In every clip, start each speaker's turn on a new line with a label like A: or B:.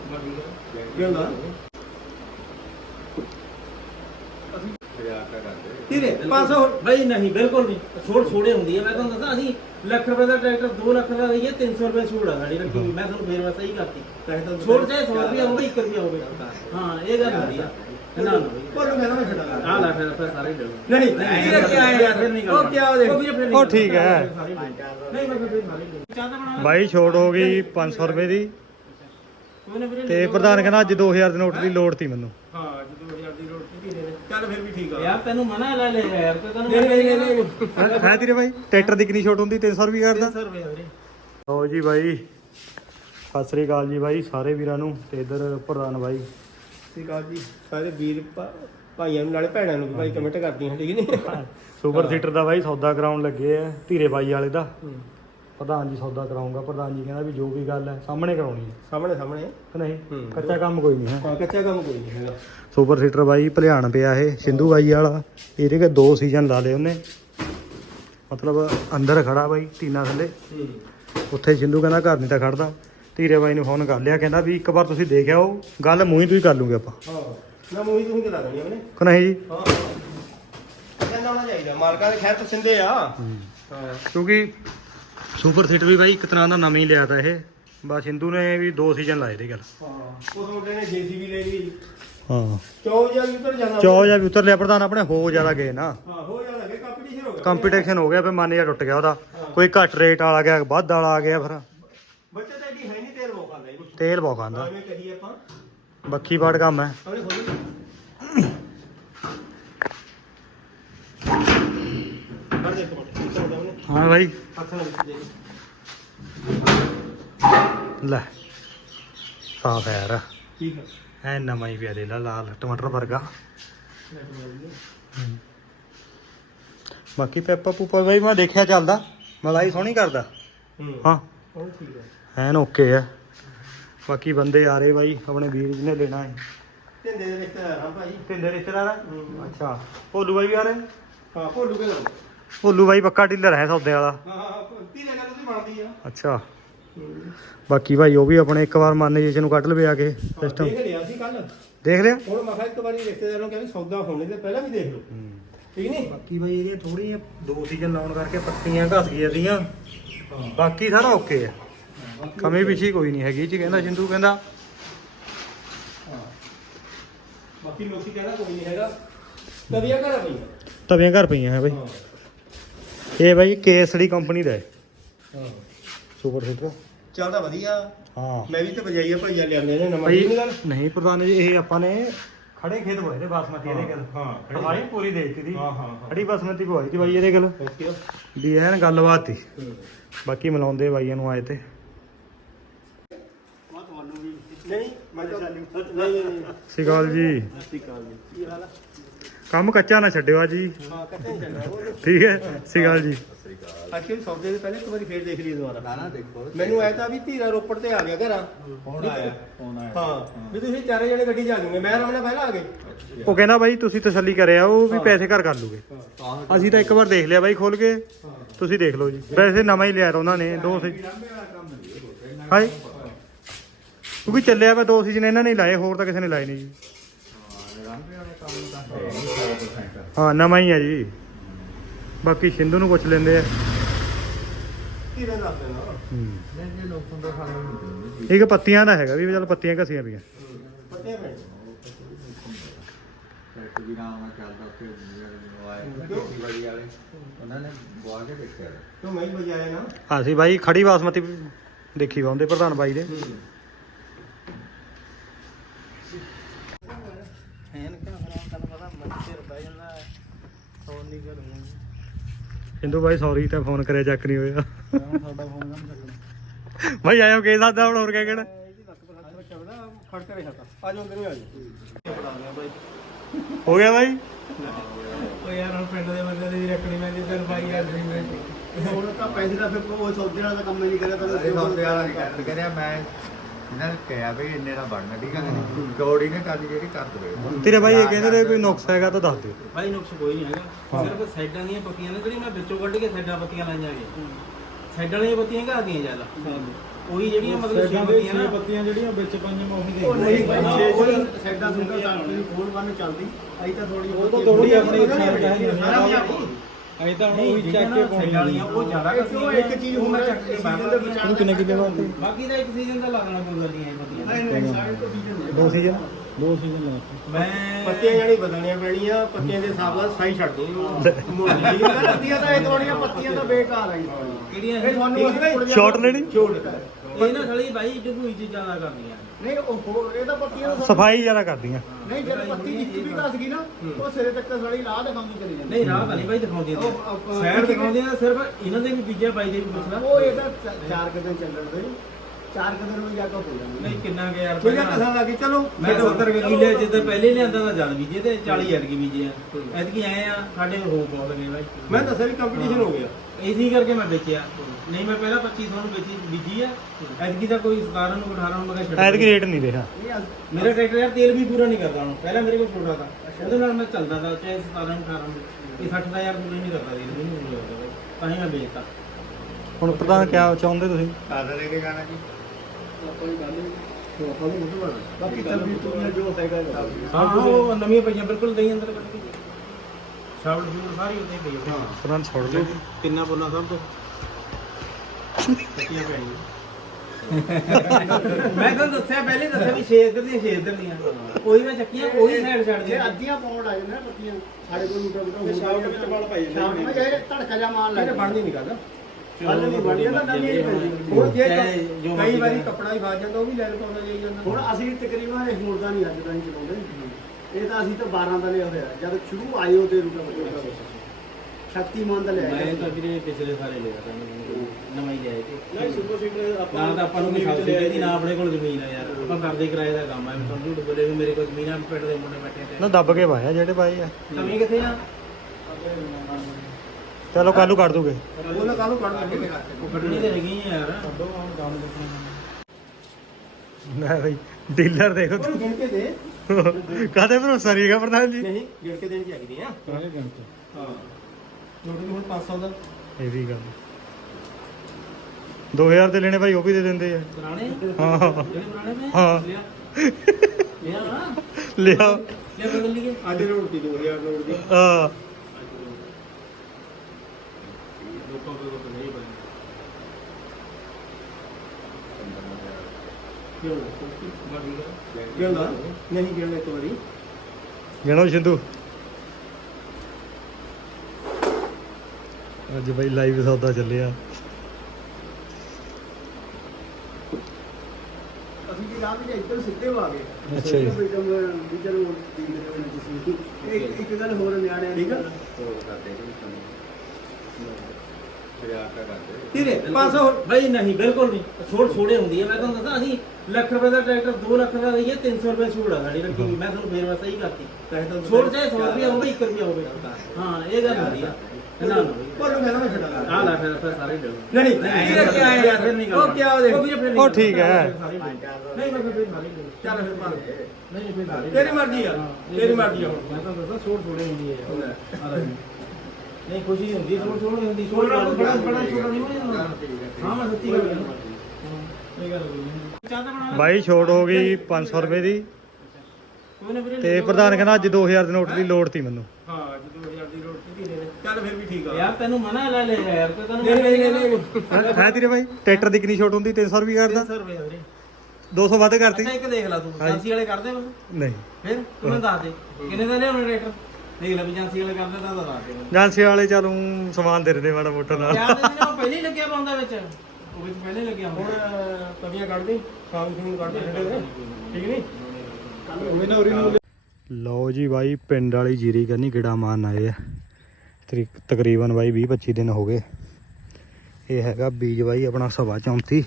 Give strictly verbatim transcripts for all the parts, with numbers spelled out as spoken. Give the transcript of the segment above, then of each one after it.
A: ਕਿਉਂ ਦਾ
B: ਤੀਰੇ ਪੰਜ ਸੌ ਭਾਈ ਨਹੀਂ ਬਿਲਕੁਲ ਨਹੀਂ ਛੋੜ ਛੋੜੇ ਹੁੰਦੀ ਹੈ। ਮੈਂ ਤੁਹਾਨੂੰ ਦੱਸਾਂ ਅਸੀਂ ਲੱਖ ਰੁਪਏ ਦਾ ਟਰੈਕਟਰ ਦੋ ਲੱਖ ਦਾ ਲਈਏ ਤਿੰਨ ਸੌ ਰੁਪਏ ਛੋੜ ਆ ਸਾਡੀ ਰੱਖੀ ਮੈਂ ਤੁਹਾਨੂੰ ਫੇਰ ਮੈਂ ਸਹੀ ਕਰਤੀ ਛੋੜ ਚਾਹੇ ਸੌ ਰੁਪਏ ਹੋਵੇ ਇੱਕ ਰੁਪਿਆ ਹੋਵੇ ਹਾਂ ਇਹ ਗੱਲ ਹੁੰਦੀ ਆ ਨਾ ਨਾ
A: ਕੋਲ ਮੈਂ ਨਾ ਛੱਡਾਂਗਾ
B: ਆ ਲੈ ਫਿਰ ਫਿਰ ਸਾਰੇ ਦੇ
A: ਨਹੀਂ ਤੀਰੇ ਕੀ ਆਇਆ ਯਾਰ
B: ਫਿਰ ਨਹੀਂ
A: ਉਹ ਕੀ ਆ ਦੇਖ
C: ਉਹ ਠੀਕ ਹੈ
B: ਨਹੀਂ ਮੈਂ ਫਿਰ ਸਾਰੇ ਚਾਹ ਤਾਂ ਬਣਾ
C: ਬਾਈ ਛੋਟ ਹੋ ਗਈ ਪੰਜ ਸੌ ਰੁਪਏ ਦੀ ਤੇ ਪ੍ਰਧਾਨ ਕਹਿੰਦਾ ਅੱਜ ਦੋ ਹਜ਼ਾਰ ਦੇ ਨੋਟ ਦੀ ਲੋੜ ਤੀ ਮੈਨੂੰ।
A: ਹਾਂ ਜੀ ਦੋ ਹਜ਼ਾਰ ਦੀ ਰੋਟੀ ਤੀਰੇ ਚੱਲ ਫਿਰ ਵੀ ਠੀਕ ਆ
B: ਯਾਰ ਤੈਨੂੰ ਮਨਾ ਲੈ ਲੈ ਯਾਰ ਤੇ ਤੈਨੂੰ
A: ਨਹੀਂ ਨਹੀਂ ਨਹੀਂ
C: ਹੈ ਤੇਰੇ ਬਾਈ ਟਰੈਕਟਰ ਦੀ ਕਿੰਨੀ ਛੋਟ ਹੁੰਦੀ ਤਿੰਨ ਸੌ ਰੁਪਏ ਕਰਦਾ।
B: ਤਿੰਨ ਸੌ ਰੁਪਏ ਵੀਰੇ
C: ਲਓ ਜੀ ਬਾਈ ਸਤਿ ਸ੍ਰੀ ਅਕਾਲ ਜੀ ਬਾਈ ਸਾਰੇ ਵੀਰਾਂ ਨੂੰ ਤੇ ਇਧਰ ਪ੍ਰਧਾਨ ਬਾਈ
A: ਸਤਿ ਸ਼੍ਰੀ ਅਕਾਲ ਜੀ ਸਾਰੇ ਵੀਰ ਭਾ- ਭਾਈਆਂ ਨੂੰ ਨਾਲੇ ਭੈਣਾਂ ਨੂੰ ਵੀ ਭਾਈ ਕਮੈਂਟ ਕਰਦੀਆਂ ਠੀਕ ਨਹੀਂ
C: ਸੁਪਰ ਸੀਟਰ ਦਾ ਬਾਈ ਸੌਦਾ ਕਰਾਉਣ ਲੱਗੇ ਆ ਧੀਰੇ ਬਾਈ ਵਾਲੇ ਦਾ। ਪ੍ਰਧਾਨ ਜੀ ਸੌਦਾ ਕਰਾਉਂਗਾ ਪ੍ਰਧਾਨ ਜੀ ਕਹਿੰਦਾ ਵੀ ਜੋ ਵੀ ਗੱਲ ਹੈ ਸਾਹਮਣੇ ਕਰਾਉਣੀ ਹੈ
A: ਸਾਹਮਣੇ ਸਾਹਮਣੇ
C: ਕਿ ਨਹੀਂ ਕੱਚਾ ਕੰਮ ਕੋਈ ਨਹੀਂ ਹੈ।
A: ਹਾਂ ਕੱਚਾ ਕੰਮ ਕੋਈ ਨਹੀਂ ਹੈਗਾ।
C: ਸੁਪਰ ਸੀਟਰ ਬਾਈ ਭਲਿਆਣ ਪਿਆ ਇਹ ਸਿੰਧੂ ਬਾਈ ਵਾਲਾ ਇਹਦੇ ਕੇ ਦੋ ਸੀਜ਼ਨ ਲਾ ਲਏ ਉਹਨੇ ਮਤਲਬ ਅੰਦਰ ਖੜਾ ਬਾਈ ਟੀਨਾ ਥੱਲੇ ਉੱਥੇ ਸਿੰਧੂ ਕਹਿੰਦਾ ਘਰ ਨਹੀਂ ਤਾਂ ਖੜਦਾ ਧੀਰੇ ਬਾਈ ਨੂੰ ਫੋਨ ਕਰ ਲਿਆ ਕਹਿੰਦਾ ਵੀ ਇੱਕ ਵਾਰ ਤੁਸੀਂ ਦੇਖ ਆਓ ਗੱਲ ਮੂੰਹ ਹੀ ਤੁਸੀਂ ਕਰ ਲੂਗੇ ਆਪਾਂ
A: ਹਾਂ ਨਾ ਮੂਹੀ ਤੁਸੀਂ ਕਰਾ ਦੇਣੀ ਉਹਨੇ
C: ਕਿ ਨਹੀਂ ਜੀ
A: ਹਾਂ ਕਹਿੰਦਾ ਹੋਣਾ ਚਾਹੀਦਾ ਮਾਲਕਾਂ ਦੇ ਖੈਰ ਪਸੰਦੇ ਆ ਹਾਂ
C: ਕਿਉਂਕਿ ਸੁਪਰ ਸੀਟਰ ਵੀ ਬਾਈ ਇੱਕ ਤਰ੍ਹਾਂ ਦਾ ਨਵਾਂ ਹੀ ਲਿਆ ਤਾ ਇਹ ਬਸ ਸਿੰਧੂ ਨੇ ਵੀ ਦੋ ਸੀਜ਼ਨ ਲਾਏ ਦੇ ਗੱਲ
A: ਹਾਂ ਉਸ ਮੁੰਡੇ ਨੇ ਜੇਸੀਬੀ ਲੈ ਲਈ
C: ਹਾਂ
A: ਚੌ ਜਾਂ ਉੱਤਰ ਜਾਣਾ
C: ਚੌ ਜਾਂ ਵੀ ਉਤਰ ਲਿਆ ਪ੍ਰਧਾਨ ਆਪਣੇ ਹੋ ਜ਼ਿਆਦਾ ਗਏ ਨਾ
A: ਹਾਂ ਹੋ ਜਾਣਾ ਕਿ ਕੰਪੀਟੀਸ਼ਨ ਹੋ ਗਿਆ
C: ਕੰਪੀਟੀਸ਼ਨ ਹੋ ਗਿਆ ਫਿਰ ਮਨ ਜਿਹਾ ਟੁੱਟ ਗਿਆ ਉਹਦਾ ਕੋਈ ਘੱਟ ਰੇਟ ਵਾਲਾ ਗਿਆ ਵੱਧ ਵਾਲਾ ਆ ਗਿਆ ਫਿਰ
A: ਬੱਚੇ ਤਾਂ ਐਡੀ ਹੈ ਨਹੀਂ ਤੇਲ ਬਹੁਤ ਖਾਂਦਾ ਇਹ
C: ਤੇਲ ਬਹੁਤ ਖਾਂਦਾ
A: ਐਵੇਂ ਕਹੀਏ ਆਪਾਂ
C: ਬੱਖੀ ਬਾੜ ਕੰਮ ਹੈ
A: ਆਪਣੇ ਖੋਲ ਕਰ ਦੇ ਕੋਟ ਇੱਥੇ ਹੋ ਜਾਵਨੇ
C: ਹਾਂ ਬਾਈ
A: ਹੱਥ ਨਾਲ ਵਿੱਚ ਦੇ
C: ਲੈ ਸਾਫ ਹੈ ਯਾਰ
A: ਠੀਕ ਹੈ
C: ਐ ਨਵਾਂ ਹੀ ਪਿਆ ਦੇ ਲਾ ਲਾਲ ਟਮਾਟਰ ਵਰਗਾ ਬਾਕੀ ਪੈਪਾ ਪੂਪਾ ਬਾਈ ਮੈਂ ਦੇਖਿਆ ਚੱਲਦਾ ਮਲਾਈ ਸੋਹਣੀ ਕਰਦਾ
A: ਹੂੰ
C: ਹਾਂ
A: ਉਹ ਠੀਕ ਹੈ
C: ਐਨ ਓਕੇ ਆ ਬਾਕੀ ਬੰਦੇ ਆ ਰਹੇ ਬਾਈ ਆਪਣੇ ਵੀਰ ਜੀ ਨੇ ਲੈਣਾ ਹੈ
A: ਤਿੰਦੇ ਦੇ ਰਿਸ਼ਤੇਦਾਰ ਹਾਂ ਭਾਈ
C: ਢਿੱਲੇ ਰਿਸ਼ਤੇਦਾਰ ਆ ਅੱਛਾ ਭੋਲੂ ਬਾਈ ਵੀ ਆ ਰਹੇ
A: ਹਾਂ ਭੋਲੂ ਕੇ ਲੋ
C: ਭੋਲੂ ਬਾਈ ਪੱਕਾ ਡੀਲਰ ਹੈ ਸੌਦੇ ਵਾਲਾ
A: ਹਾਂ ਹਾਂ ਤੀਰੇ ਗੱਲ ਤੁਸੀਂ ਬਣਦੀ ਆ
C: ਅੱਛਾ ਬਾਕੀ ਭਾਈ ਉਹ ਵੀ ਆਪਣੇ ਇੱਕ ਵਾਰ ਮਾਨੇਜੇਸ਼ਨ ਨੂੰ ਕੱਢ ਲਵੇ ਆ ਕੇ ਸਿਸਟਮ
A: ਦੇਖ ਲਿਆ ਸੀ ਕੱਲ
C: ਦੇਖ ਲਿਆ
A: ਹੁਣ ਮੈਂ ਕਿਹਾ ਇੱਕ ਵਾਰੀ ਰਿਸ਼ਤੇਦਾਰਾਂ ਨੂੰ ਕਹਿੰਦੇ ਸੌਦਾ ਹੋਣੇ ਤੇ ਪਹਿਲਾਂ ਵੀ ਦੇਖ ਲਓ ਠੀਕ ਨਹੀਂ
C: ਬਾਕੀ ਬਾਈ ਇਹਦੀਆਂ ਥੋੜੀਆਂ ਦੋ ਸੀਜ਼ਨ ਲਾਉਣ ਕਰਕੇ ਪੱਤੀਆਂ ਘਸ ਗਈਆਂ ਸੀਗੀਆਂ ਬਾਕੀ ਸਾਰਾ ਓਕੇ ਆ ਕਮੀ ਪਿੱਛੀ ਕੋਈ ਨਹੀਂ ਹੈਗੀ ਜੀ ਕਹਿੰਦਾ ਸਿੰਧੂ ਕਹਿੰਦਾ
A: ਬਾਕੀ ਲੋਕੀ ਕਹਿੰਦਾ ਕੋਈ ਨਹੀਂ ਹੈਗਾ ਤਵੀਆਂ ਘਰ ਪਈ
C: ਤਵੀਆਂ ਘਰ ਪਈਆਂ ਹੈ ਬਾਈ ਇਹ ਬਾਈ ਕੇਐਸਡੀ ਕੰਪਨੀ ਦਾ ਹੈ
A: ਹਾਂ
C: ਸੁਪਰ ਸੀਟਰ
A: ਚੱਲਦਾ ਵਧੀਆ
C: ਹਾਂ
A: ਮੈਂ ਵੀ ਤੇ ਵਜਾਈਆ ਭਾਈਆ ਲਿਆਂਦੇ ਨੇ ਨਵਾਂ
C: ਭਾਈ
A: ਨਹੀਂ ਗੱਲ
C: ਨਹੀਂ ਪ੍ਰਧਾਨ ਜੀ ਇਹ ਆਪਾਂ ਨੇ ਖੜੇ ਖੇਤ ਬੋਏ ਤੇ ਬਾਸਮਤੀ ਇਹਦੇ ਗੱਲ
A: ਹਾਂ
C: ਸਫਾਈ ਪੂਰੀ ਦੇ ਦਿੱਤੀ ਸੀ
A: ਹਾਂ ਹਾਂ
C: ਖੜੀ ਬਾਸਮਤੀ ਬੋਈ ਸੀ ਬਾਈ ਇਹਦੇ ਗੱਲ
A: ਓਕੇ
C: ਵੀ ਐਨ ਗੱਲਬਾਤ ਸੀ ਬਾਕੀ ਮਿਲਾਉਂਦੇ ਬਾਈਆਂ ਨੂੰ ਆਏ ਤੇ
A: ਨਹੀਂ ਮੈਂ ਤਾਂ ਨਹੀਂ ਨਹੀਂ
C: ਸਤਿ ਸ਼੍ਰੀ ਅਕਾਲ ਜੀ
A: ਸਤਿ ਕਾਲ ਜੀ ਕੀ ਹਾਲ ਆ
C: ਕੰਮ ਕੱਚਾ ਨਾ ਛੱਡਿਓ ਜੀ
A: ਹਾਂ ਕੱਟੇ ਨਹੀਂ ਚੱਲਦਾ ਉਹ
C: ਠੀਕ ਹੈ ਸਤਿ ਸ਼੍ਰੀ ਅਕਾਲ ਜੀ
A: ਐਕਚੁਅਲੀ ਸੌਦੇ ਦੇ ਪਹਿਲੇ ਇੱਕ ਵਾਰੀ ਫੇਰ ਦੇਖ ਲਈ ਦੁਬਾਰਾ ਨਾ ਨਾ ਦੇਖੋ ਮੈਨੂੰ ਐ ਤਾਂ ਵੀ ਧੀਰਾ ਰੋਪੜ ਤੇ ਆ ਗਿਆ ਘਰਾਂ ਫੋਨ ਆਇਆ ਫੋਨ ਆਇਆ ਹਾਂ ਵੀ ਤੁਸੀਂ ਚਾਰੇ ਜਣੇ ਗੱਡੀ 'ਚ ਆ ਜਾਓਗੇ ਮੈਂ ਰਮਣਾ ਪਹਿਲਾਂ ਆ ਗਏ
C: ਉਹ ਕਹਿੰਦਾ ਬਾਈ ਤੁਸੀਂ ਤਸੱਲੀ ਕਰਿਆ ਉਹ ਵੀ ਪੈਸੇ ਘਰ ਕਰ ਲੂਗੇ ਅਸੀਂ ਤਾਂ ਇੱਕ ਵਾਰ ਦੇਖ ਲਿਆ ਬਾਈ ਖੋਲ ਕੇ ਤੁਸੀਂ ਦੇਖ ਲਓ ਜੀ ਵੈਸੇ ਨਵਾਂ ਹੀ ਲਿਆ ਤਾ ਉਹਨਾਂ ਨੇ ਦੋ ਸੀ ਹਾਏ ਕਿਉਂਕਿ ਚੱਲਿਆ ਵਾ ਦੋ ਸੀਜ਼ਨ ਇਹਨਾਂ ਨੇ ਲਾਏ ਹੋਰ ਤਾਂ ਕਿਸੇ ਨੇ ਲਾਏ ਨਹੀਂ ਜੀ ਹਾਂ ਨਵਾਂ ਹੀ ਆ ਜੀ ਬਾਕੀ ਸਿੰਧੂ ਨੂੰ ਪੁੱਛ ਲੈਂਦੇ ਆ
A: ਧੀਰੇ ਦੱਸ ਦੇਣਾ
C: ਇੱਕ ਪੱਤੀਆਂ ਦਾ ਹੈਗਾ ਵੀ ਚੱਲ ਪੱਤੀਆਂ ਘਸੀਆਂ ਪਈਆਂ
A: ਪੱਤੇ ਪੈ ਤੂੰ ਮੈਂ ਹੀ ਵਜਾਇਆ ਨਾ
C: ਅਸੀਂ ਬਾਈ ਖੜੀ ਬਾਸਮਤੀ ਦੇਖੀ ਪਾਉਂਦੇ ਪ੍ਰਧਾਨ ਬਾਈ ਦੇ
A: ਫੈਨ ਕਾ ਫਰਾਂ ਤੈਨੂੰ ਪਤਾ ਮੱਛਰ ਪੈ ਜਾਂਦਾ ਫੋਨ ਨਹੀਂ ਕਰੂੰਗਾ
C: ਸਿੰਧੂ ਬਾਈ ਸੌਰੀ ਤਾਂ ਫੋਨ ਕਰਿਆ ਚੱਕ ਨਹੀਂ ਹੋਇਆ
A: ਸਾਡਾ ਫੋਨ ਨਾ ਚੱਕਣਾ
C: ਬਾਈ ਆਇਓ ਕੇ ਸਾਦਾ ਹੁਣ ਹੋਰ ਕਿਆ ਕਹਿਣਾ
A: ਇਹਦੀ ਲੱਕ ਪਰ ਹੱਥ ਚੱਲਦਾ ਖੜ ਕੇ ਰਿਹਾ ਤਾਂ ਆ ਜਾਓ ਅੰਦਰ ਨੂੰ ਆ ਜਾਓ ਬਣਾ ਲਿਆ ਬਾਈ
C: ਹੋ ਗਿਆ ਬਾਈ
A: ਉਹ ਯਾਰ ਹੁਣ ਪਿੰਡ ਦੇ ਬੰਦੇ ਦੀ ਰੱਖਣੀ ਮੈਂ ਜੀ ਤੈਨੂੰ ਬਾਈ ਯਾਰ ਹੁਣ ਤਾਂ ਪੈਸੇ ਦਾ ਫਿਰ ਉਹ ਸੌਦੇ ਵਾਲਾ ਕੰਮ ਨਹੀਂ ਕਰਿਆ ਤਾਂ
D: ਸੌਦੇ ਵਾਲਾ ਨਹੀਂ ਕਰ ਕਰਿਆ ਮੈਂ ਇਹਨਾਂ ਨੇ ਕਿਹਾ ਵੀ ਇੰਨੇ ਦਾ ਬਣਨਾ ਠੀਕ ਹੈ ਕਿ ਚੌੜੀ ਨੇ ਕਰਨੀ ਜਿਹੜੀ ਕਰ ਦੇਵੇ
C: ਤੇਰੇ ਬਾਈ ਇਹ ਕਹਿੰਦੇ ਨੇ ਕੋਈ ਨੁਕਸ ਹੈਗਾ ਤਾਂ ਦੱਸ ਦਿਓ
B: ਭਾਈ ਨੁਕਸ ਕੋਈ ਨਹੀਂ ਹੈਗਾ ਸਿਰਫ ਸਾਈਡਾਂ ਦੀਆਂ ਪੱਤੀਆਂ ਨੇ ਜਿਹੜੀ ਮੈਂ ਵਿੱਚੋਂ ਕੱਢ ਕੇ ਸਾਈਡਾਂ ਪੱਤੀਆਂ ਲਾਈਆਂ ਗਏ ਸਾਈਡਾਂ ਵਾਲੀਆਂ ਪੱਤੀਆਂ ਘਰ ਦੀਆਂ ਜ਼ਿਆਦਾ ਉਹੀ ਜਿਹੜੀਆਂ ਮਤਲਬ ਛੇ ਪੱਤੀਆਂ ਨਾ
E: ਪੱਤੀਆਂ ਜਿਹੜੀਆਂ ਵਿੱਚ ਪਾਈਆਂ ਮੈਂ ਉਹੀ
A: ਉਹ ਨਹੀਂ
E: ਦੇਖਦਾ
A: ਭਾਈ ਛੇ ਛੇ ਸਾਈਡਾਂ ਸੁਣਦਾ ਸਾਨੂੰ ਫੋਨ ਬੰਨ ਚੱਲਦੀ ਅਸੀਂ ਤਾਂ ਥੋੜੀ
E: ਉਹ ਤਾਂ ਥੋੜੀ ਆਪਣੀ ਸਾਈਡ ਦਾ ਹੈ
A: ਸਾਰਾ ਵੀ ਆਪਣੀ
E: ਅਸੀਂ ਤਾਂ ਹੁਣ
B: ਨਹੀਂ
E: ਉਹੀ
B: ਜਿਹੜੀਆਂ
E: ਚੱਕ
B: ਨਾ
E: ਕੇ
B: ਸਾਈਡ ਵਾਲੀਆਂ ਉਹ ਜ਼ਿਆਦਾ
A: ਉਹ ਇੱਕ ਚੀਜ਼
B: ਉਹ ਮੈਂ
A: ਹੋਰ
B: ਚੱਕ ਕੇ ਬਾਹਰ
A: ਦੇ ਬਚਾਅ
C: ਇਹਨੂੰ ਕਿੰਨੇ ਕਿੱਲੇ ਵਾਸਤੇ
B: ਬਾਕੀ ਦਾ ਇੱਕ ਸੀਜ਼ਨ ਦਾ ਲੱਗਣਾ ਕੋਈ ਗੱਲ ਨਹੀਂ ਹੈ ਪੱਤੀਆਂ
A: ਨਹੀਂ ਨਹੀਂ ਸਾਈਡ ਤੋਂ ਵੀ
C: ਦੋ ਸੀਜ਼ਨ
E: ਦੋ ਸੀਜ਼ਨ ਲਾਤੇ
B: ਮੈਂ
A: ਪੱਤੀਆਂ ਜਿਹੜੀ ਬਦਲਣੀਆਂ ਪੈਣੀਆਂ ਪੱਤੀਆਂ ਦੇ ਹਿਸਾਬ ਨਾਲ ਸਾਈ ਛੱਡ ਦੋ ਪੱਤੀਆਂ ਤਾਂ ਇਹ ਥੋੜੀਆਂ ਪੱਤੀਆਂ ਤਾਂ ਬੇਕਾਰ ਆਈ
B: ਕਿਹੜੀਆਂ
A: ਇਹ ਤੁਹਾਨੂੰ ਅਸੀਂ
C: ਸ਼ਾਰਟ ਲੈਣੀ
A: ਛੋੜ
B: ਇਹ ਨਾ ਸਾਲੀ ਬਾਈ ਡੁਬੂਈ ਚੀਜ਼ਾਂ ਦਾ ਕਰਦੀਆਂ
A: ਨਹੀਂ ਉਹ ਹੋਰ ਇਹ ਤਾਂ ਪੱਤੀਆਂ ਦਾ
C: ਸਫਾਈ ਜ਼ਿਆਦਾ ਕਰਦੀਆਂ
A: ਨਹੀਂ ਜਦ ਪੱਤੀ ਇੱਕ ਵੀ ਦੱਸ ਗਈ ਨਾ ਉਹ ਸਿਰੇ ਤੱਕ ਸਾਡੀ ਰਾਹ ਦਿਖਾਉਂਦੀ ਚਲੀ ਜਾਂਦੀ
B: ਨਹੀਂ ਰਾਹ ਤਾਂ ਨਹੀਂ ਬਾਈ ਦਿਖਾਉਂਦੀਆਂ
A: ਉਹ- ਉਹ-
B: ਸਾਈਡ ਦਿਖਾਉਂਦੀਆਂ ਸਿਰਫ ਇਹਨਾਂ ਦੇ ਵੀ ਬੀਜਿਆ ਬਾਈ ਦੇ ਵੀ ਪੁੱਛਦਾ
A: ਉਹ ਇਹ ਤਾਂ ਚ- ਚਾਰ ਕੁ ਦਿਨ ਚੱਲਣ ਦੇ ਚਾਰ ਕੁ ਦਿਨ ਨੂੰ ਜਾ ਕੇ ਹੋ ਜਾਂਦੀ
B: ਨਹੀਂ ਕਿੰਨਾ ਕੁ ਯਾਰ
A: ਠੀਕ ਹੈ
B: ਪਹਿਲਾਂ-
A: ਕਸਾਂ ਲੱਗੀ ਚਲੋ
B: ਮੈਂ ਸੱਤਰ ਕਿੱਲੇ ਜਿੱਦਾਂ ਪਹਿਲੇ ਲਿਆਂਦਾ ਤਾਂ ਜਦ ਬੀਜੇ ਤੇ ਚਾਲੀ ਐਤਕੀ ਬੀਜੇ ਆ ਐਤਕੀ ਆਏ ਆ ਸਾਡੇ ਹੋ ਬਹੁਤ ਗਏ ਬਾਈ
A: ਮੈਂ ਦੱਸਿਆ ਵੀ ਕੰਪੀਟੀਸ਼ਨ ਹੋ ਗਿਆ
B: ਇਸੀ ਕਰਕੇ ਮੈਂ ਵੇਚਿਆ ਨਹੀਂ ਮੈਂ ਪਹਿਲਾਂ ਪੱਚੀ ਸੌ ਨੂੰ ਵੇਚੀ ਬੀਜੀ ਆ ਐਤਕੀ ਤਾਂ ਕੋਈ ਸਤਾਰਾਂ ਨੂੰ ਅਠਾਰਾਂ ਨੂੰ ਮੈਂ ਕਿਹਾ ਛੱਡ
C: ਐਤਕੀ ਰੇਟ ਨਹੀਂ ਰਿਹਾ
A: ਇਹ ਅਸ-
B: ਮੇਰਾ ਟਰੈਕਟਰ ਯਾਰ ਤੇਲ ਵੀ ਪੂਰਾ ਨਹੀਂ ਕਰਦਾ ਹੁਣ ਪਹਿਲਾਂ ਮੇਰੇ ਕੋਲ ਛੋਟਾ था ਉਹਦੇ ਨਾਲ ਮੈਂ ਚੱਲਦਾ था ਚਾਹੇ ਸਤਾਰਾਂ ਅਠਾਰਾਂ ਨੂੰ ਇਹ ਸੱਠ ਦਾ ਯਾਰ ਪੂਰਾ ਨਹੀਂ ਕਰਦਾ ਤੇਲ ਵੀ ਨਹੀਂ ਪੂਰਾ ਕਰਦਾ ਬਾਈ। ਤਾਂ ਹੀ ਮੈਂ ਵੇਚਤਾ
C: ਹੁਣ ਪਤਾ ਕਿਆ ਚਾਹੁੰਦੇ ਤੁਸੀਂ
D: ਕਾਦਰ ਲੈ ਕੇ ਜਾਣਾ ਜੀ
A: ਬਾਕੀ ਤਲਵੀਰ ਤੁਲੀਆਂ ਜੋ ਹੈਗਾ
B: ਹਾਂ ਹਾਂ ਉਹ ਨਵੀਆਂ ਪਈਆਂ ਬਿਲਕੁਲ ਦਹੀਂ ਅੰਦਰ ਕੱਢ ਕੇ ਸ਼ਾਵਟ ਸ਼ੂਟ ਸਾਰੀ ਉੱਤੇ ਪਈ ਆ
C: ਤੁਰੰਤ ਛੋੜ ਲਓ
B: ਕਿੰਨਾ ਬੋਲਣਾ ਸਭ ਤੋਂ ਕੱਟੀਆਂ ਪੈਣੀਆਂ ਮੈਂ ਤੁਹਾਨੂੰ ਦੱਸਿਆ ਪਹਿਲੇ ਦੱਸਿਆ ਵੀ ਛੇ ਇੱਧਰ ਦੀਆਂ ਛੇ ਇੱਧਰ ਦੀਆਂ ਕੋਈ ਮੈਂ ਚੱਕੀਆਂ ਕੋਈ ਸਾਈਡ ਛੱਡ
A: ਇਹ
B: ਦੀਆਂ
A: ਅੱਧੀਆਂ ਪਾਉਣ ਆ ਜਾਂਦੇ ਪੱਤੀਆਂ ਸਾਡੇ ਕੋਲ ਮੀਟਰ ਮੀਟਰ
E: ਸ਼ਾਫਟ ਵਿੱਚ ਵਲ ਪਾਈ ਜਾਂਦੇ
A: ਸ਼ਾਫਟ ਵਿੱਚ ਇਹ ਧੜਕਾ ਜਾ ਮਾਰਨ ਲੱਗ
B: ਬਣਦੀ ਨਹੀਂ ਗੱਲ
A: ਹੱਲ ਨਹੀਂ ਬਣੀ ਤਾਂ ਨਵੀਂ ਹੀ ਪੈਂਦੀ ਹੁਣ ਜੇ
B: ਚਾਹੇ ਜੋ
A: ਕਈ
B: ਮਰਜ਼ੀ
A: ਵਾਰੀ
B: ਕਰੇ।
A: ਕੱਪੜਾ ਹੀ ਫਸ ਜਾਂਦਾ ਉਹ ਵੀ ਲੈਣ ਪਾਉਂਦਾ ਜਾਈ ਜਾਂਦਾ ਹੁਣ ਅਸੀਂ ਤਕਰੀਬਨ ਇਹ ਹੁਣ ਤਾਂ ਨਹੀਂ ਅੱਜ ਤਾਂ ਨਹੀਂ ਚਲਾਉਂਦੇ ਇਹ ਤਾਂ ਅਸੀਂ ਤਾਂ ਬਾਰਾਂ ਦਾ ਲਿਆ ਹੋਇਆ ਜਦ ਸ਼ੁਰੂ ਆਏ ਉਹਦੇ ਰੂਟਾ ਸ਼ਕਤੀਮਾਨ ਦਾ ਲਿਆ
B: ਮੈਂ ਤਾਂ ਵੀਰੇ ਪਿਛਲੇ ਸਾਰੇ ਲਿਆ ਤਾਂ ਨਵਾਂ ਹੀ ਲਿਆ ਤੇ
E: ਨਹੀਂ ਸੁਪਰ ਸੀਟਰ ਆਪਾਂ
B: ਨਾ ਤਾਂ ਆਪਾਂ ਨੂੰ ਕੋਈ ਸਬਸਿਡੀ ਦੀ ਨਾ ਆਪਣੇ ਕੋਲ ਜ਼ਮੀਨ ਆ ਯਾਰ ਆਪਾਂ ਕਰਦੇ ਕਿਰਾਏ ਦਾ ਕੰਮ ਆ ਮੈਂ ਤੁਹਾਨੂੰ ਝੂਠ ਬੋਲੇ ਵੀ ਮੇਰੇ ਕੋਲ ਜ਼ਮੀਨ ਆ ਪਿੰਡ ਦੇ ਮੁੰਡੇ ਬੈਠੇ
C: ਨਾ
B: ਤੇ
C: ਦੱਬ ਕੇ ਪਾਇਆ ਜਿਹੜੇ ਪਾਏ ਆ
B: ਕਮੀ ਕਿੱਥੇ ਆ
C: ਚਲੋ ਕੱਲੂ ਕੱਢ ਦੋਗੇ
A: ਉਹ ਨਾ ਕਾਹਨੂੰ ਕੱਢ ਦਿੰਦੇ
B: ਉਹ ਕੱਢਣੀ ਤੇ ਹੈਗੀ ਆ ਯਾਰ
C: ਲੈ ਬਈ ਡੀਲਰ ਦੇਖੋ
A: ਉਹ ਗਿਣ ਕੇ ਦੇ
C: ਕਾਹਦੇ ਭਰੋਸਾ ਨਹੀਂ ਹੈਗਾ ਪ੍ਰਧਾਨ ਜੀ
A: ਨਹੀਂ ਗਿਣ ਕੇ ਦੇਣੀ ਚਾਹੀਦੀ ਆ
E: ਸਾਰੇ ਦਿਨ ਚ
A: ਹਾਂ ਜੋੜੀ ਹੁਣ ਪੰਜ ਸੌ ਦਾ
C: ਇਹ ਵੀ ਗੱਲ ਦੋ ਹਜ਼ਾਰ ਦੇ ਲੈਣੇ ਭਾਈ ਉਹ ਵੀ ਦੇ ਦਿੰਦੇ ਆ
B: ਪੁਰਾਣੇ
C: ਹਾਂ
B: ਜਿਹੜੇ ਪੁਰਾਣੇ ਨੇ
C: ਹਾਂ।
B: ਲਿਆ ਲਿਆ ਨਾ
C: ਲਿਆ
B: ਲਿਆ ਬਦਲ ਲਈਏ
A: ਅੱਜ ਰੋਟੀ ਦੋ ਹਜ਼ਾਰ ਰੋਟੀ ਦੀ
C: ਆ
B: ਲੋਕਾਂ ਕੋਲ ਤਾਂ ਨਹੀਂ ਬਣੀ
A: ਕਿਉਂ ਕਿਉਂ ਨਾ ਨਹੀਂ ਗਿਣ ਇੱਕ ਵਾਰੀ
C: ਗਿਣੋ ਸਿੰਧੂ ਅੱਜ ਬਈ ਲਾਈਵ ਸੌਦਾ ਚੱਲਿਆ
A: ਅਸੀਂ ਵੀ ਰਾਤ ਵਿੱਚ ਇੱਧਰ ਸਿੱਧੇ ਹੋ ਆ ਗਏ
C: ਅੱਛਾ ਜੀ।
A: ਵੀ ਚਲੋ ਵੀ ਚਲੋ ਦੀਨ ਦੇ ਵਿੱਚ ਤੁਸੀਂ ਇੱਕ ਇੱਕ ਗੱਲ ਹੋਰ ਨਿਆਣਿਆਂ ਦੀ ਗੱਲ
D: ਹੋਰ ਕਰਦੇ ਜੀ ਤੁਹਾਨੂੰ ਫਿਰ ਆਟਾ ਕਰਦੇ
A: ਤੀਰੇ ਪੰਜ ਸੌ
B: ਭਾਈ ਨਹੀਂ ਬਿਲਕੁਲ ਨਹੀਂ ਛੋੜ ਛੋੜੇ ਹੁੰਦੀ ਹੈ ਮੈਂ ਤੁਹਾਨੂੰ ਦੱਸਾਂ ਅਸੀਂ ਲੱਖ ਰੁਪਏ ਦਾ ਟਰੈਕਟਰ ਦੋ ਲੱਖ ਦਾ ਲਈਏ ਤਿੰਨ ਸੌ ਰੁਪਏ ਛੋੜ ਆ ਸਾਡੀ ਰੱਖੀ ਹੋਈ। ਮੈਂ ਤੁਹਾਨੂੰ ਫੇਰ ਵਸਾ ਹੀ ਕਰਤੀ ਛੋੜ ਚਾਹੇ ਸੌ ਰੁਪਏ ਹੋਵੇ ਇੱਕ ਰੁਪਿਆ ਹੋਵੇ ਹਾਂ ਇਹ ਗੱਲ ਹੁੰਦੀ ਆ ਨਾ ਨਾ
A: ਤੁਹਾਨੂੰ ਕਹਿੰਦਾ ਮੈਂ ਛੱਡਾਂਗਾ
B: ਆ ਲੈ ਫਿਰ ਫਿਰ ਸਾਰੇ ਡਰ
A: ਨਹੀਂ
B: ਵੀਰੇ ਕੀ ਆਇਆ ਯਾਰ ਫਿਰ ਨਹੀਂ ਗੱਲ
A: ਉਹ ਕਿਆ ਉਹਦੇ
B: ਉਹ ਵੀਰੇ ਫਿਰ ਨਹੀਂ
C: ਉਹ ਠੀਕ ਹੈ।
B: ਨਹੀਂ ਮੈਂ ਫਿਰ ਫਿਰ ਸਾਰੇ ਡਰ
A: ਚੱਲ ਫਿਰ ਮਾਰ
B: ਨਹੀਂ ਨਹੀਂ ਫਿਰ ਸਾਰੇ
A: ਤੇਰੀ ਮਰਜ਼ੀ ਆ ਤੇਰੀ ਮਰਜ਼ੀ ਆ ਹੁਣ
B: ਮੈਂ ਤੁਹਾਨੂੰ ਦੱਸਾਂ ਛੋੜ ਛੋੜੇ ਹੁੰਦੀ ਹੈ ਆ ਲੈ ਨਹੀਂ ਖੁਸ਼ੀ ਹੁੰਦੀ ਛੋੜ ਛੋੜ ਹੁੰਦੀ ਛੋੜ ਬੜਾ ਬੜਾ ਛੋੜਾ ਨਹੀਂ ਹੋਇਆ ਹਾਂ ਮੈਂ ਸੱਚੀ ਗੱਲ ਕਰਦਾ ਹਾਂ ਇਹ ਗੱਲ ਹੋਈ ਚਾਹ ਤਾਂ ਬਣਾ
C: ਬਾਈ ਛੋਟ ਹੋ ਗਈ ਪੰਜ ਸੌ ਰੁਪਏ ਦੀ
B: ਕੋਈ ਨਾ ਵੀਰੇ
C: ਤੇ ਪ੍ਰਧਾਨ ਕਹਿੰਦਾ ਅੱਜ ਦੋ ਹਜ਼ਾਰ ਦੇ ਨੋਟ ਦੀ ਲੋੜ ਤੀ ਮੈਨੂੰ
A: ਹਾਂ ਜਦੋਂ ਦੋ ਹਜ਼ਾਰ ਦੀ ਰੋਟੀ ਦੀ ਦੇ ਚੱਲ ਫਿਰ ਵੀ ਠੀਕ ਆ
B: ਯਾਰ ਤੈਨੂੰ ਮਨਾ ਲੈ ਲੈ ਯਾਰ ਤੇ ਤੈਨੂੰ
A: ਨਹੀਂ ਨਹੀਂ ਨਹੀਂ ਨਹੀਂ
C: ਹੈ ਤੇਰੇ ਬਾਈ ਟਰੈਕਟਰ ਦੀ ਕਿੰਨੀ ਛੋਟ ਹੁੰਦੀ ਤਿੰਨ ਸੌ ਰੁਪਏ ਕਰਦਾ
B: ਤਿੰਨ ਸੌ ਰੁਪਏ ਵੀਰੇ
C: ਦੋ ਸੌ ਵੱਧ ਕਰਤੀ
B: ਅੱਛਾ ਇੱਕ ਦੇਖ ਲੈ ਤੂੰ ਏਜੰਸੀ ਵਾਲੇ ਕਰਦੇ ਬਸ
C: ਨਹੀਂ
B: ਫਿਰ ਤੂੰ ਮੈਨੂੰ ਦੱਸ ਦੇ ਕਿੰਨੇ ਦਾ ਲਿਆਉਣਾ ਟਰੈਕਟਰ ਦੇਖ ਲੈ ਵੀ ਏਜੰਸੀ ਵਾਲੇ ਕਰਦੇ ਤਾਂ ਦੱਸ ਦੇ
C: ਜਾਂਸੀ ਵਾਲੇ ਚਲੂ ਸਮਾਨ ਦੇ ਦਿੰਦੇ ਮਾੜਾ ਮੋਟਾ ਨਾਲ
B: ਯਾਰ ਤੇ ਉਹ ਪਹਿਲੇ ਹੀ ਲੱਗਿਆ ਪਾਉਂਦਾ ਵਿੱਚ ਉਹ ਵਿੱਚ ਪਹਿਲੇ ਲੱਗਿਆ
A: ਹੁਣ
B: ਹੁੰਦਾ
A: ਤਵੀਆਂ ਕੱਢ ਦੇ ਸ਼ਾਮ ਨੂੰ ਕੱਢ ਦੇ ਠੰਡੇ ਦੇ ਠੀਕ ਨਹੀਂ
E: ਹੋਵੇ ਨਾ ਉਰੀ ਨੂੰ
C: ਲਓ ਜੀ ਬਾਈ ਪਿੰਡ ਵਾਲੀ ਜੀਰੀ ਕਰਨੀ ਕਿਹੜਾ ਮਾਰਨ ਆਏ ਆ ਤਰੀਕ ਤਕਰੀਬਨ ਬਾਈ ਵੀਹ ਪੱਚੀ ਦਿਨ ਹੋ ਗਏ ਇਹ ਹੈਗਾ ਬੀਜ ਬਾਈ ਆਪਣਾ ਸਵਾ ਚੌਂਤੀ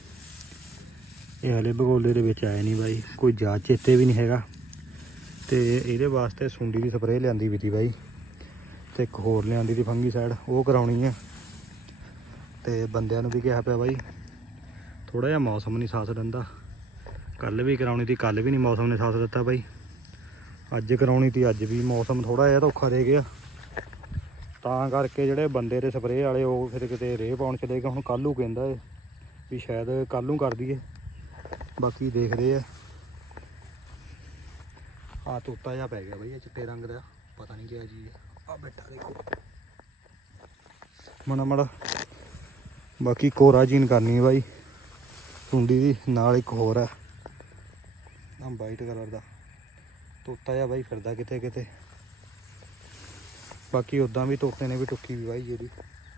C: ਇਹ ਹਲੇ ਬਗੋਲੇ ਦੇ ਵਿੱਚ ਆਇਆ ਨਹੀਂ ਬਾਈ ਕੋਈ ਜਾਤ ਚੇਤੇ ਵੀ ਨਹੀਂ ਹੈਗਾ ਤੇ ਇਹਦੇ ਵਾਸਤੇ ਸੁੰਡੀ ਦੀ ਸਪਰੇਅ ਲਿਆਂਦੀ ਵੀ ਤੀ ਬਾਈ ਤੇ ਇੱਕ ਹੋਰ ਲਿਆਂਦੀ ਤੀ ਫੰਗੀ ਸਾਈਡ ਉਹ ਕਰਾਉਣੀ ਆ ਤੇ ਬੰਦਿਆਂ ਨੂੰ ਵੀ ਕਿਹਾ ਪਿਆ ਬਾਈ ਥੋੜਾ ਜਿਹਾ ਮੌਸਮ ਨਹੀਂ ਸਾਥ ਦਿੰਦਾ ਕੱਲ ਵੀ ਕਰਾਉਣੀ ਤੀ ਕੱਲ ਵੀ ਨਹੀਂ ਮੌਸਮ ਨੇ ਸਾਥ ਦਿੱਤਾ ਬਾਈ ਅੱਜ ਕਰਾਉਣੀ ਤੀ ਅੱਜ ਵੀ ਮੌਸਮ ਥੋੜਾ ਜਿਹਾ ਧੋਖਾ ਦੇ ਗਿਆ ਤਾਂ ਕਰਕੇ ਜਿਹੜੇ ਬੰਦੇ ਦੇ ਸਪਰੇਅ ਵਾਲੇ ਉਹ ਫਿਰ ਕਿਤੇ ਰੇਹ ਪਾਉਣ ਚਲੇ ਗਏ ਹੁਣ ਕੱਲ੍ਹ ਨੂੰ ਕਹਿੰਦਾ ਏ ਵੀ ਸ਼ਾਇਦ ਕੱਲ ਨੂੰ ਕਰ ਦਈਏ, ਬਾਕੀ ਦੇਖਦੇ ਆ। ਆ ਤੋਤਾ ਜਿਹਾ ਪੈ ਗਿਆ ਬਾਈ ਇਹ ਚਿੱਟੇ ਰੰਗ ਦਾ, ਪਤਾ ਨਹੀਂ ਕਿਆ ਚੀਜ਼ ਆ। ਆ ਬੈਠਾ ਦੇਖੋ ਮਣਾ ਮੜਾ। ਬਾਕੀ ਕੋਰਾ ਜੀਨ ਕਰਨੀ ਹੈ ਬਾਈ ਟੁੰਡੀ ਦੀ, ਨਾਲ ਇੱਕ ਹੋਰ ਹੈ ਆ ਵਾਈਟ ਕਲਰ ਦਾ ਤੋਤਾ ਜਿਹਾ ਬਾਈ ਫਿਰਦਾ ਕਿਤੇ ਕਿਤੇ। ਬਾਕੀ ਉੱਦਾਂ ਵੀ ਤੋਤੇ ਨੇ ਵੀ ਟੁੱਕੀ ਵੀ ਬਾਈ ਜਿਹੜੀ,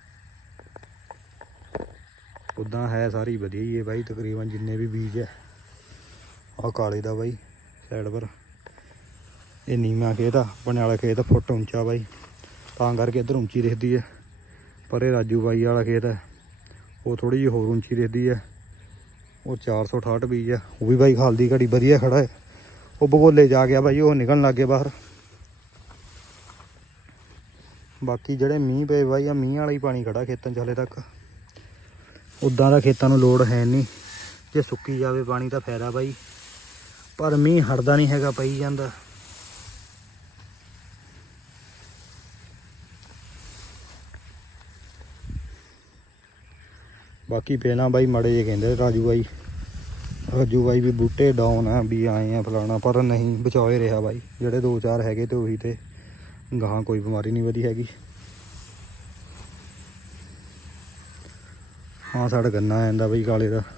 C: ਉੱਦਾਂ ਹੈ ਸਾਰੀ ਵਧੀਆ ਹੀ ਹੈ ਬਾਈ ਤਕਰੀਬਨ ਜਿੰਨੇ ਵੀ ਬੀਜ ਹੈ। ਆਹ ਕਾਲੇ ਦਾ ਬਾਈ ਸਾਈਡ ਪਰ, ਇਹ ਨੀਵਾਂ ਖੇਤ ਆ, ਆਪਣੇ ਵਾਲਾ ਖੇਤ ਫੁੱਟ ਉੱਚਾ ਬਾਈ, ਤਾਂ ਕਰਕੇ ਇੱਧਰ ਉੱਚੀ ਦਿਖਦੀ ਹੈ। ਪਰ ਇਹ ਰਾਜੂ ਬਾਈ ਵਾਲਾ ਖੇਤ ਹੈ, ਉਹ ਥੋੜ੍ਹੀ ਜਿਹੀ ਹੋਰ ਉੱਚੀ ਦਿਖਦੀ ਹੈ। ਉਹ ਚਾਰ ਸੌ ਅਠਾਹਠ ਬੀਜ ਹੈ, ਉਹ ਵੀ ਬਾਈ ਖਾਲ ਦੀ ਘੜੀ ਵਧੀਆ ਖੜਾ ਹੈ। ਉਹ ਭਗੋਲੇ ਜਾ ਗਿਆ ਬਾਈ, ਉਹ ਨਿਕਲਣ ਲੱਗ ਗਏ ਬਾਹਰ। ਬਾਕੀ ਜਿਹੜੇ ਮੀਂਹ ਪਏ ਬਾਈ ਆ ਮੀਂਹ ਵਾਲਾ ਹੀ ਪਾਣੀ ਖੜਾ ਖੇਤਾਂ 'ਚ ਹਾਲੇ ਤੱਕ, ਉੱਦਾਂ ਦਾ ਖੇਤਾਂ ਨੂੰ ਲੋੜ ਹੈ ਨਹੀਂ। ਜੇ ਸੁੱਕੀ ਜਾਵੇ ਪਾਣੀ ਤਾਂ ਫਾਇਦਾ ਬਾਈ, ਪਰ ਮੀਂਹ ਹਟਦਾ ਨਹੀਂ ਹੈਗਾ, ਪਈ ਜਾਂਦਾ। ਬਾਕੀ ਪਹਿਲਾਂ ਬਾਈ ਮਾੜੇ ਜਿਹੇ ਕਹਿੰਦੇ ਰਾਜੂ ਬਾਈ ਰਾਜੂ ਬਾਈ ਵੀ ਬੂਟੇ ਡਾਊਨ ਆ ਵੀ ਆਏ ਆ ਫਲਾਣਾ, ਪਰ ਨਹੀਂ ਬਚਾਏ ਰਿਹਾ ਬਾਈ। ਜਿਹੜੇ ਦੋ ਚਾਰ ਹੈਗੇ ਤੇ ਉਹੀ ਤੇ ਗਾਹਾਂ ਕੋਈ ਬਿਮਾਰੀ ਨਹੀਂ ਵਧੀ ਹੈਗੀ। ਹਾਂ ਸਾਡਾ ਗੰਨਾ ਆ ਜਾਂਦਾ ਬਈ ਕਾਲੇ ਦਾ,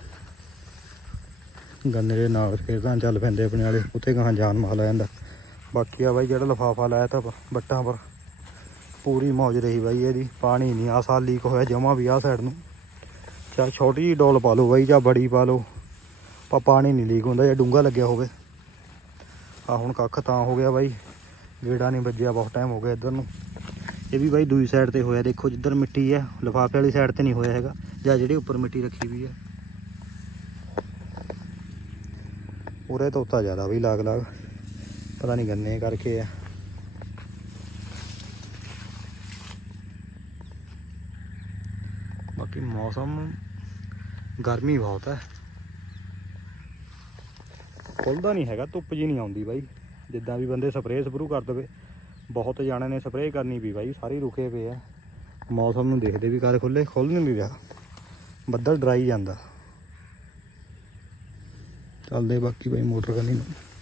C: ਗੰਨੇ ਦੇ ਨਾਲ ਖੇਤਾਂ ਚੱਲ ਪੈਂਦੇ ਆਪਣੇ ਵਾਲੇ, ਉੱਥੇ ਗਾਹਾਂ ਜਾਨ ਮਾਲ ਆ ਜਾਂਦਾ। ਬਾਕੀ ਆ ਬਾਈ ਜਿਹੜਾ ਲਿਫਾਫਾ ਲਾਇਆ ਤਾਂ ਬੱਟਾਂ ਪਰ, ਪੂਰੀ ਮੌਜ ਰਹੀ ਬਾਈ ਇਹਦੀ। ਪਾਣੀ ਨਹੀਂ ਆ ਸਾਲ ਲੀਕ ਹੋਇਆ ਜਮਾ ਵੀ ਆਹ ਸਾਈਡ ਨੂੰ, ਚਾਹੇ ਛੋਟੀ ਜਿਹੀ ਡੋਲ ਪਾ ਲਓ ਬਾਈ ਜਾਂ ਬੜੀ ਪਾ ਲਓ, ਪਰ ਪਾਣੀ ਨਹੀਂ ਲੀਕ ਹੁੰਦਾ ਜੇ ਡੂੰਘਾ ਲੱਗਿਆ ਹੋਵੇ। ਆ ਹੁਣ ਕੱਖ ਤਾਂ ਹੋ ਗਿਆ ਬਾਈ, ਗੇੜਾ ਨਹੀਂ ਵੱਜਿਆ ਬਹੁਤ ਟਾਈਮ ਹੋ ਗਿਆ ਇੱਧਰ ਨੂੰ। ਇਹ ਵੀ ਬਾਈ ਦੂਜੀ ਸਾਈਡ ਤੇ ਹੋਇਆ, ਦੇਖੋ ਜਿੱਧਰ ਮਿੱਟੀ ਹੈ ਲਿਫਾਫੇ ਵਾਲੀ ਸਾਈਡ ਤੇ ਨਹੀਂ ਹੋਇਆ ਹੈਗਾ, ਜਾਂ ਜਿਹੜੀ ਉੱਪਰ ਮਿੱਟੀ ਰੱਖੀ ਵੀ ਹੈ। ਉਰੇ ਤੋਤਾ ਜ਼ਿਆਦਾ ਬਈ ਲਾਗ ਲਾਗ, ਪਤਾ ਨਹੀਂ ਗੰਨੇ ਕਰਕੇ ਆ। ਬਾਕੀ ਮੌਸਮ ਗਰਮੀ ਬਹੁਤ ਹੈ, ਖੁੱਲਦਾ ਨਹੀਂ ਹੈਗਾ, ਧੁੱਪ ਜੀ ਨਹੀਂ ਆਉਂਦੀ ਬਾਈ। ਜਿੱਦਾਂ ਵੀ ਬੰਦੇ ਸਪਰੇਅ ਸਪਰੂ ਕਰ ਦੇਵੇ, ਬਹੁਤ ਜਾਣੇ ਨੇ ਸਪਰੇਅ ਕਰਨੀ ਵੀ ਬਾਈ, ਸਾਰੇ ਰੁਕੇ ਪਏ ਆ। ਮੌਸਮ ਨੂੰ ਦੇਖਦੇ ਵੀ ਕਦ ਖੁੱਲੇ, ਖੁੱਲ ਨਹੀਂ ਰਿਹਾ, ਬੱਦਲ ਡਰਾਈ ਜਾਂਦਾ। ਚੱਲਦੇ ਬਾਕੀ ਬਾਈ ਮੋਟਰ ਕਰਨੀ ਨੂੰ।